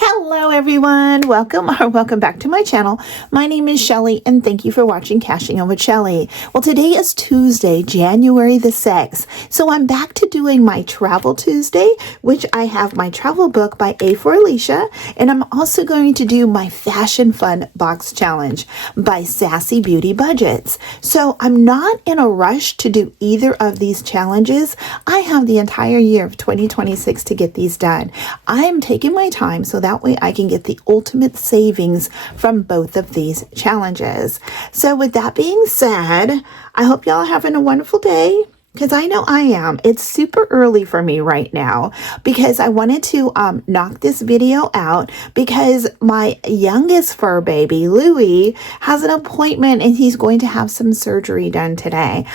Hello everyone, welcome back to my channel. My name is Shelley and thank you for watching Cashing In with Shelley. Well, today is Tuesday, January the 6th. So I'm back to doing my Travel Tuesday, which I have my travel book by A for Alicia, and I'm also going to do my Fashion Fun Box Challenge by Sassy Beauty Budgets. So I'm not in a rush to do either of these challenges. I have the entire year of 2026 to get these done. I'm taking my time so that way I can get the ultimate savings from both of these challenges. So with that being said, I hope y'all are having a wonderful day, because I know I am. It's super early for me right now because I wanted to knock this video out because my youngest fur baby, Louie, has an appointment and he's going to have some surgery done today.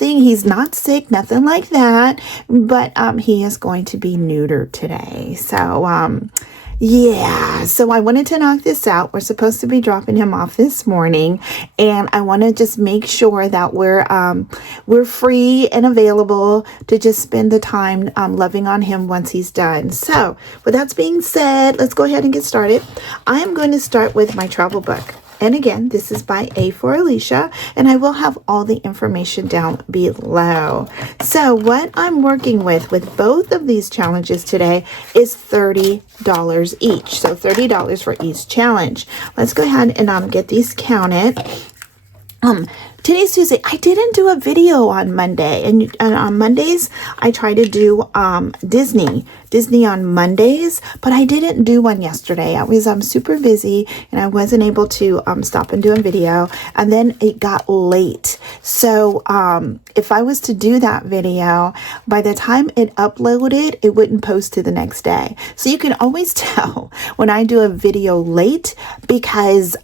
He's not sick, nothing like that, but he is going to be neutered today. So, yeah, so I wanted to knock this out. We're supposed to be dropping him off this morning, and I want to just make sure that we're free and available to just spend the time loving on him once he's done. So, with that being said, let's go ahead and get started. I am going to start with my travel book. And again, this is by A for Alicia, and I will have all the information down below. So what I'm working with both of these challenges today is $30 each. So $30 for each challenge. Let's go ahead and get these counted. Today's Tuesday. I didn't do a video on Monday, and on Mondays I try to do Disney on Mondays, but I didn't do one yesterday. I was super busy and I wasn't able to stop and do a video, and then it got late. So if I was to do that video, by the time it uploaded, it wouldn't post to the next day. So you can always tell when I do a video late because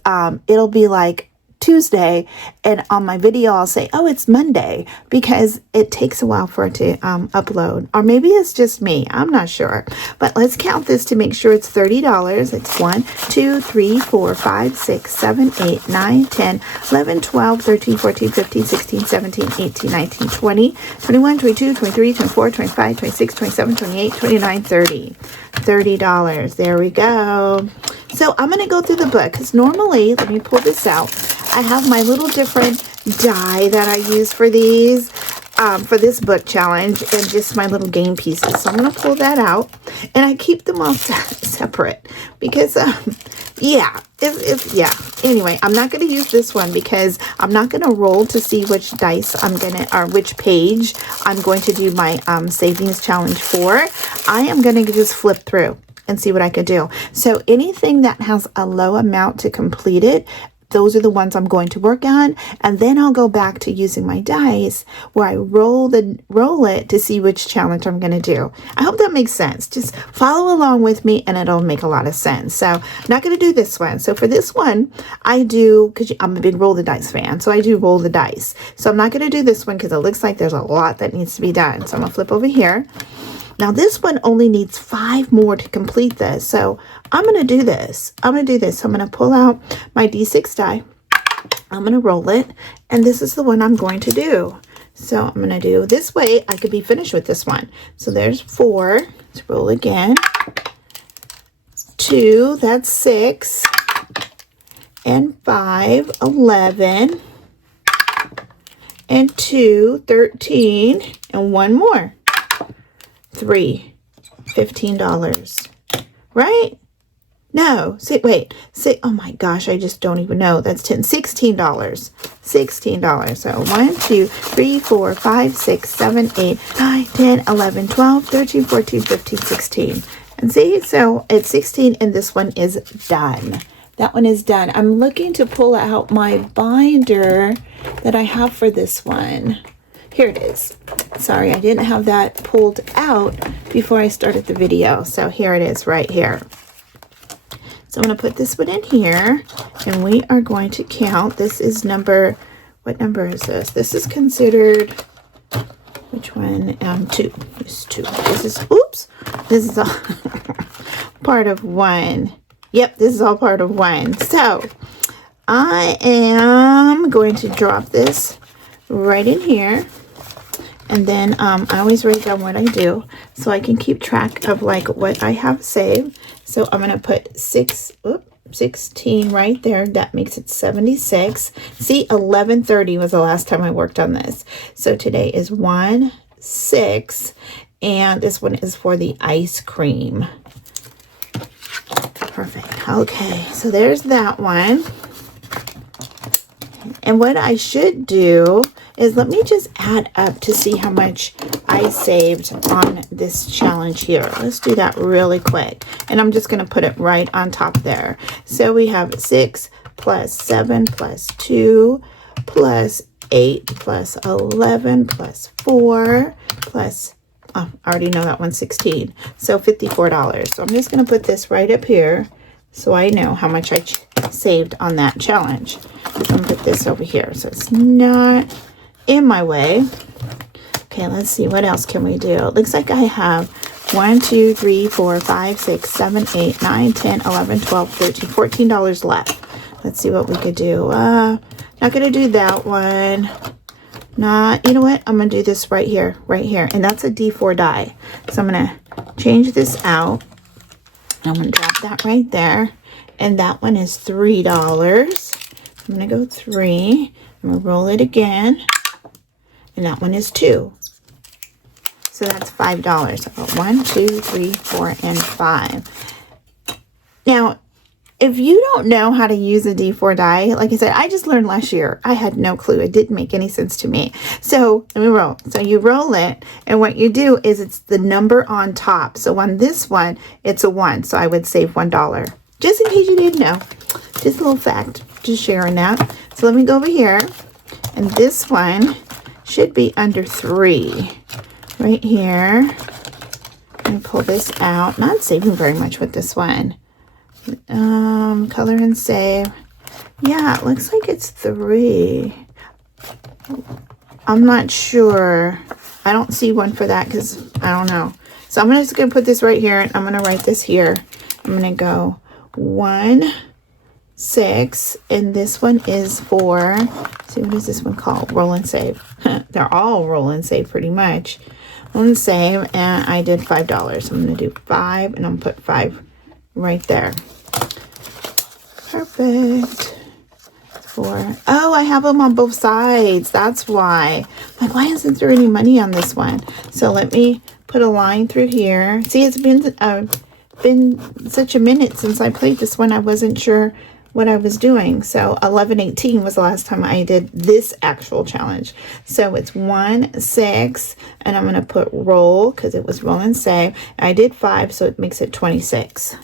it'll be like Tuesday, and on my video I'll say, oh, it's Monday, because it takes a while for it to upload. Or maybe it's just me, I'm not sure. But let's count this to make sure it's $30. It's 1, 2, 3, 4, 5, 6, 7, 8, 9, 10, 11, 12, 13, 14, 15, 16, 17, 18, 19, 20, 21, 22, 23, 24, 25, 26, 27, 28, 29, 30. $30. There we go. So I'm going to go through the book because normally, let me pull this out. I have my little different die that I use for these, for this book challenge, and just my little game pieces. So I'm going to pull that out, and I keep them all separate because, yeah. Anyway, I'm not going to use this one because I'm not going to roll to see which dice or which page I'm going to do my savings challenge for. I am going to just flip through and see what I could do. So anything that has a low amount to complete it, those are the ones I'm going to work on, and then I'll go back to using my dice where I roll it to see which challenge I'm going to do. I hope that makes sense. Just follow along with me and it'll make a lot of sense. So I'm not going to do this one. So for this one, I do, because I'm a big roll the dice fan, so I do roll the dice. So I'm not going to do this one because it looks like there's a lot that needs to be done. So I'm going to flip over here. Now this one only needs 5 more to complete this. So I'm going to do this. So I'm going to pull out my D6 die. I'm going to roll it. And this is the one I'm going to do. So I'm going to do this way. I could be finished with this one. So there's 4. Let's roll again. 2, that's 6. And 5, 11. And 2, 13. And 1 more. 3, $15, right? No, wait, oh my gosh, I just don't even know. That's $16. $16. So 1, 2, 3, 4, 5, 6, 7, 8, 9, 10, 11, 12, 13, 14, 15, 16. And see, so it's 16 and this one is done. That one is done. I'm looking to pull out my binder that I have for this one. Here it is. Sorry, I didn't have that pulled out before I started the video. So here it is right here. So I'm going to put this one in here, and we are going to count. This is what number is this? This is considered, which one? 2. This is 2. This is all part of 1. Yep, this is all part of 1. So I am going to drop this right in here. And then I always write down what I do so I can keep track of like what I have saved. So I'm going to put 16 right there. That makes it 76. See, 11:30 was the last time I worked on this. So today is 1/6, and this one is for the ice cream. Perfect. Okay, so there's that one. And what I should do is let me just add up to see how much I saved on this challenge here. Let's do that really quick. And I'm just going to put it right on top there. So we have 6 plus 7 plus 2 plus 8 plus 11 plus 4 plus, oh, I already know that one's 16. So $54. So I'm just going to put this right up here so I know how much I saved on that challenge. I'm going to put this over here so it's not in my way. Okay, let's see, what else can we do? It looks like I have 1, 2, 3, 4, 5, 6, 7, 8, 9, 10, 11, 12, 13, $14 left. Let's see what we could do. Not gonna do that one. You know what? I'm gonna do this right here, and that's a D4 die. So I'm gonna change this out. I'm gonna drop that right there, and that one is $3. I'm gonna go 3. I'm gonna roll it again, and that one is 2. So that's $5. I've got 1, 2, 3, 4, and 5. Now, if you don't know how to use a D4 die, like I said, I just learned last year. I had no clue. It didn't make any sense to me. So let me roll. So you roll it, and what you do is it's the number on top. So on this one, it's a 1. So I would save $1. Just in case you didn't know. Just a little fact. Just sharing that. So let me go over here. And this one should be under 3. Right here. Let me pull this out. Not saving very much with this one. Color and save. Yeah, it looks like it's 3. I'm not sure. I don't see one for that because I don't know. So I'm just going to put this right here, and I'm going to write this here. I'm going to go 1, 6, and this one is for, see, what is this one called? Roll and save. They're all roll and save pretty much. Roll and save, and I did $5. I'm going to do 5, and I'm going to put 5 right there. Perfect. 4. Oh, I have them on both sides. That's why. Like, why isn't there any money on this one? So let me put a line through here. See, it's been such a minute since I played this one. I wasn't sure what I was doing. So 11/18 was the last time I did this actual challenge. So it's 1, 6, and I'm going to put roll because it was roll and save. I did 5, so it makes it 26.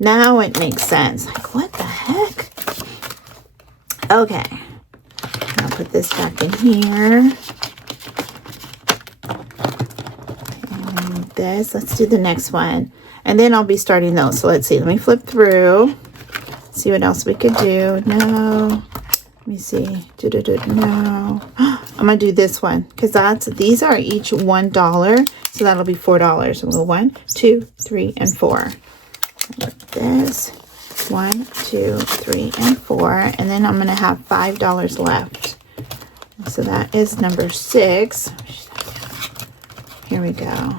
Now it makes sense. Like, what the heck? Okay. I'll put this back in here. And this. Let's do the next one. And then I'll be starting those. So let's see. Let me flip through. See what else we could do. No. Let me see. No. I'm going to do this one. Because these are each $1. So that'll be $4. So we'll go 1, 2, 3, and 4. Like this. 1, 2, 3, and 4. And then I'm going to have $5 left. So that is number 6. Here we go.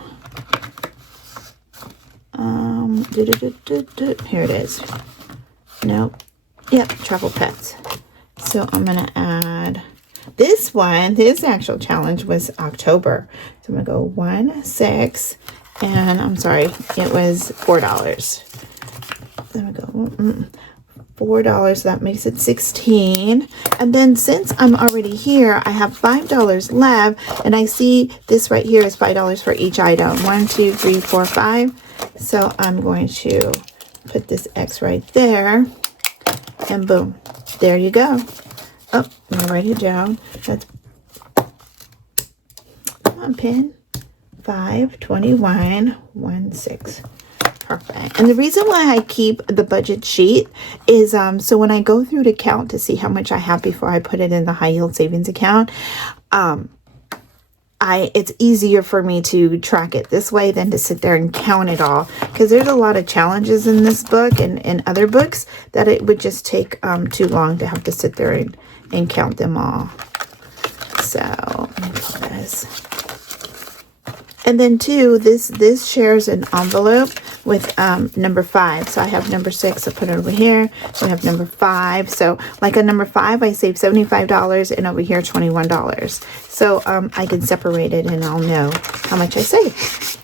Here it is. Nope. Yep, travel pets. So I'm going to add this one. This actual challenge was October. So I'm going to go 1, 6, and I'm sorry, it was $4. There we go. $4. That makes it 16. And then since I'm already here, I have $5 left, and I see this right here is $5 for each item. 1, 2, 3, 4, 5. So I'm going to put this X right there, and boom, there you go. Oh, I'm gonna write it down. That's, come on, pen. 5, 21, 1, 6. Perfect. And the reason why I keep the budget sheet is so when I go through to count to see how much I have before I put it in the high yield savings account, it's easier for me to track it this way than to sit there and count it all, because there's a lot of challenges in this book and other books that it would just take too long to have to sit there and count them all. So let me pull this. And then too, this shares an envelope with number 5. So I have number 6, I put it over here. We have number 5. So like a number 5, I save $75, and over here $21. So I can separate it and I'll know how much I save.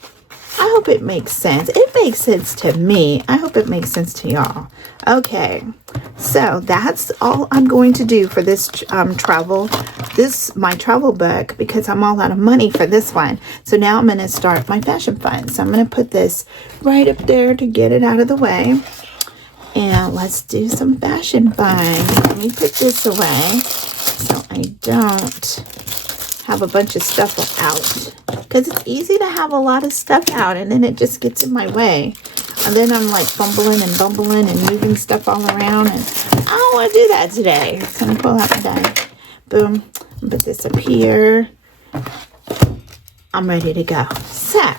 I hope it makes sense. It makes sense to me. I hope it makes sense to y'all. Okay, so that's all I'm going to do for this my travel book, because I'm all out of money for this one. So now I'm going to start my fashion fund. So I'm going to put this right up there to get it out of the way. And let's do some fashion fun. Let me put this away so I don't have a bunch of stuff out, because it's easy to have a lot of stuff out and then it just gets in my way, and then I'm like fumbling and bumbling and moving stuff all around, and I don't want to do that today. So I'm gonna pull out my die. Boom. Put this up here. I'm ready to go. So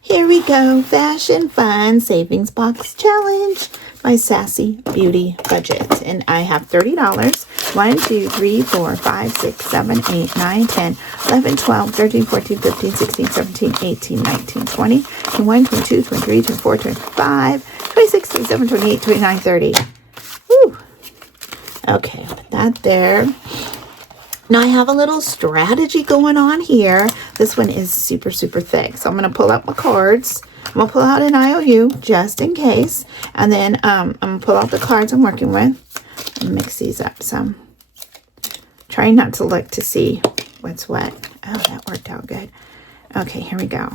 here we go. Fashion Fun Savings Box Challenge by Sassy Beauty Budget. And I have $30. 1, 2, 3, 4, 5, 6, 7, 8, 9, 10, 11, 12, 13, 14, 15, 16, 17, 18, 19, 20, 21, 22, 23, 24, 25, 26, 27, 28, 29, 30. Woo. Okay, put that there. Now I have a little strategy going on here. This one is super, super thick. So I'm going to pull out my cards. I'm going to pull out an IOU just in case. And then I'm going to pull out the cards I'm working with and mix these up some. Trying not to look to see what's what. Oh, that worked out good. Okay, here we go.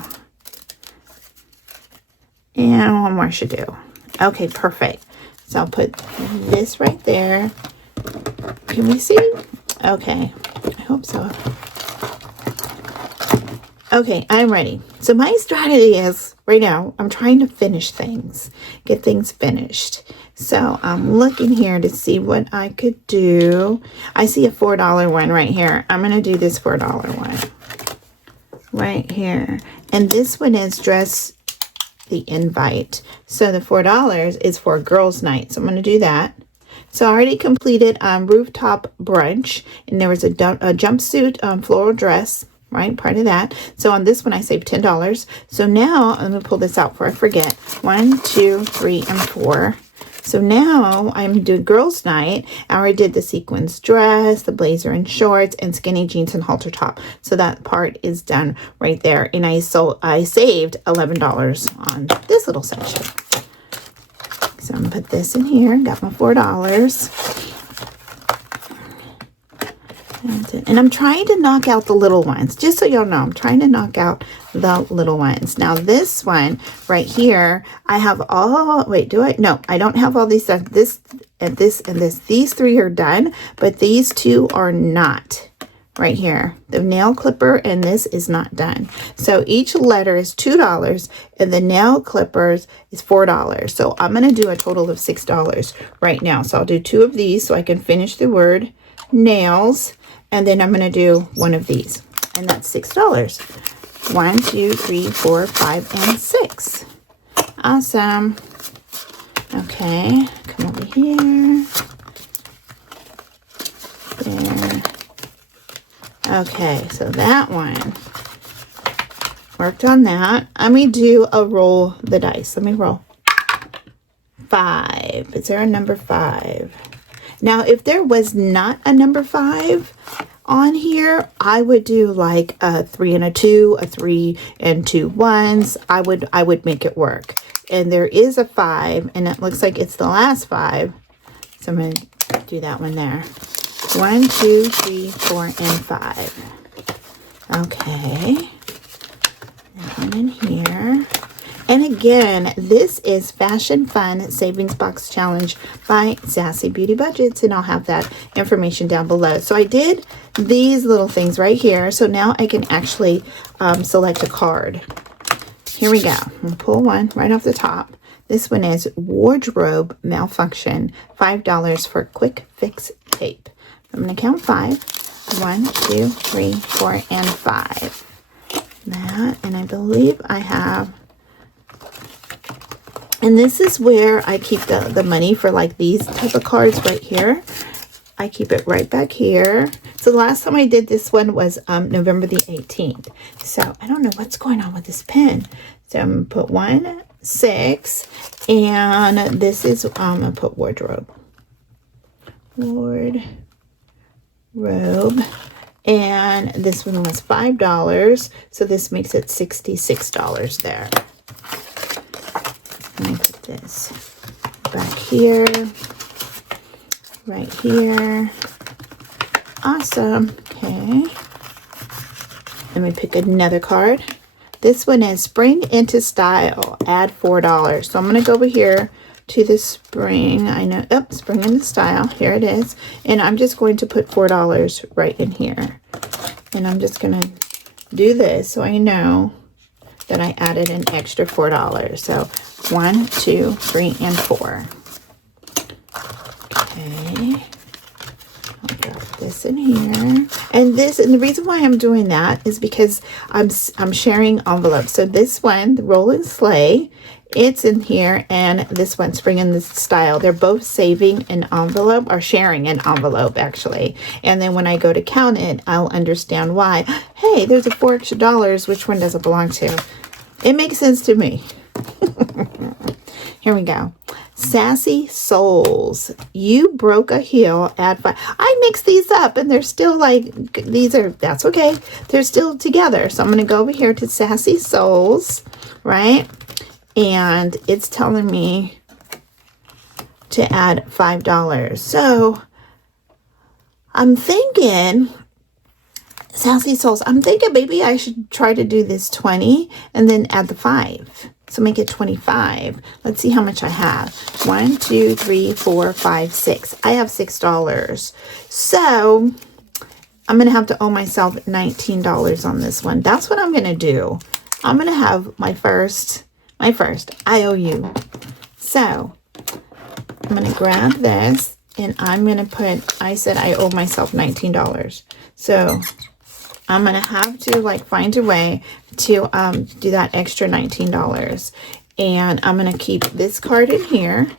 And one more should do. Okay, perfect. So I'll put this right there. Can we see? Okay, I hope so. Okay, I'm ready. So my strategy is, right now, I'm trying to finish things, get things finished. So I'm looking here to see what I could do. I see a $4 one right here. I'm going to do this $4 one right here. And this one is Dress the Invite. So the $4 is for girls' night. So I'm going to do that. So I already completed rooftop brunch, and there was a jumpsuit floral dress, right? Part of that. So on this one, I saved $10. So now I'm going to pull this out before I forget. 1, 2, 3, and 4. So now I'm doing girls' night. I already did the sequins dress, the blazer and shorts, and skinny jeans and halter top. So that part is done right there. And I saved $11 on this little section. So I'm going to put this in here. Got my $4. And I'm trying to knock out the little ones. Just so y'all know, I'm trying to knock out the little ones. Now this one right here, I have all, wait, do I? No, I don't have all these stuff. This and this and this. These 3 are done, but these 2 are not. Right here, the nail clipper and this is not done. So each letter is $2 and the nail clippers is $4. So I'm going to do a total of $6 right now. So I'll do 2 of these so I can finish the word nails, and then I'm going to do 1 of these, and that's $6. 1, 2, 3, 4, 5, and 6. Awesome. Okay, come over here. There. Okay, so that one worked on that. Let me do a roll the dice. Let me roll. 5. Is there a number 5? Now, if there was not a number 5 on here, I would do like a 3 and a 2, a 3 and 2 1s. I would make it work. And there is a 5, and it looks like it's the last 5. So I'm going to do that one there. 1, 2, 3, 4, and 5. Okay. That one in here. And again, this is Fashion Fun Savings Box Challenge by Sassy Beauty Budgets, and I'll have that information down below. So I did these little things right here, so now I can actually select a card. Here we go. I'm going to pull one right off the top. This one is Wardrobe Malfunction, $5 for Quick Fix Tape. I'm going to count 5. 1, 2, 3, 4, and 5. That, and I believe I have... And this is where I keep the money for like these type of cards right here. I keep it right back here. So the last time I did this one was November the 18th. So I don't know what's going on with this pen. So I'm going to put 1, 6, and this is, I'm going to put wardrobe. Wardrobe. And this one was $5. So this makes it $66 there. Let me put this back here. Right here. Awesome. Okay. Let me pick another card. This one is Spring into Style. Add $4. So I'm going to go over here to the spring. I know. Oh, Spring into Style. Here it is. And I'm just going to put $4 right in here. And I'm just going to do this so I know that I added an extra $4. So 1, 2, 3, and 4. Okay. I'll drop this in here. And the reason why I'm doing that is because I'm sharing envelopes. So this one, the Rolling Sleigh, it's in here, and this one, Spring in the Style. They're both saving an envelope, or sharing an envelope, actually. And then when I go to count it, I'll understand why. Hey, there's a $4 extra. Which one does it belong to? It makes sense to me. Here we go. Sassy Souls. You broke a heel, add 5. I mixed these up and they're still like, that's okay. They're still together. So I'm going to go over here to Sassy Souls, right? And it's telling me to add $5. So I'm thinking, Sassy Souls, I'm thinking maybe I should try to do this 20 and then add the 5. So make it 25. Let's see how much I have. 1, 2, 3, 4, 5, 6. I have $6. So I'm going to have to owe myself $19 on this one. That's what I'm going to do. I'm going to have my first IOU. So I'm going to grab this and I'm going to put, I said I owe myself $19. So I'm going to have to like find a way to do that extra $19. And I'm going to keep this card in here,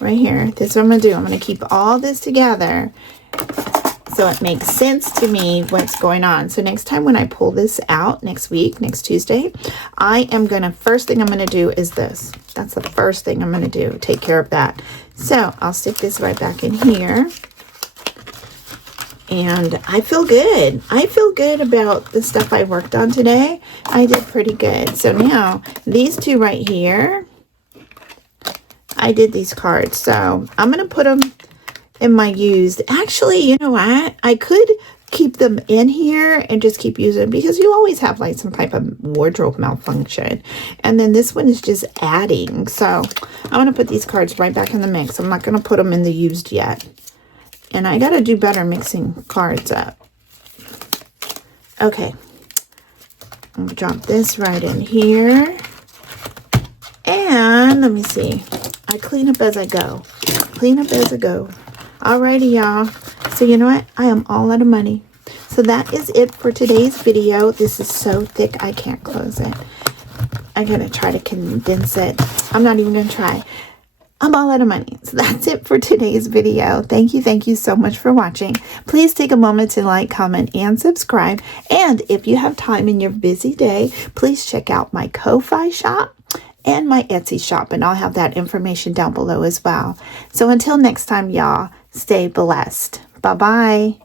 right here. This is what I'm going to do. I'm going to keep all this together so it makes sense to me what's going on. So next time when I pull this out next week, next Tuesday, first thing I'm going to do is this. That's the first thing I'm going to do. Take care of that. So I'll stick this right back in here. And I feel good. I feel good about the stuff I worked on today. I did pretty good. So now these two right here, I did these cards. So I'm going to put them in my used. Actually, you know what? I could keep them in here and just keep using them because you always have like some type of wardrobe malfunction. And then this one is just adding. So I'm going to put these cards right back in the mix. I'm not going to put them in the used yet. And I got to do better mixing cards up. Okay. I'm going to drop this right in here. And let me see. I clean up as I go. Clean up as I go. Alrighty, y'all. So you know what? I am all out of money. So that is it for today's video. This is so thick, I can't close it. I'm going to try to condense it. I'm not even going to try. I'm all out of money. So that's it for today's video. Thank you so much for watching. Please take a moment to like, comment, and subscribe. And if you have time in your busy day, please check out my Ko-Fi shop and my Etsy shop. And I'll have that information down below as well. So until next time, y'all, stay blessed. Bye-bye.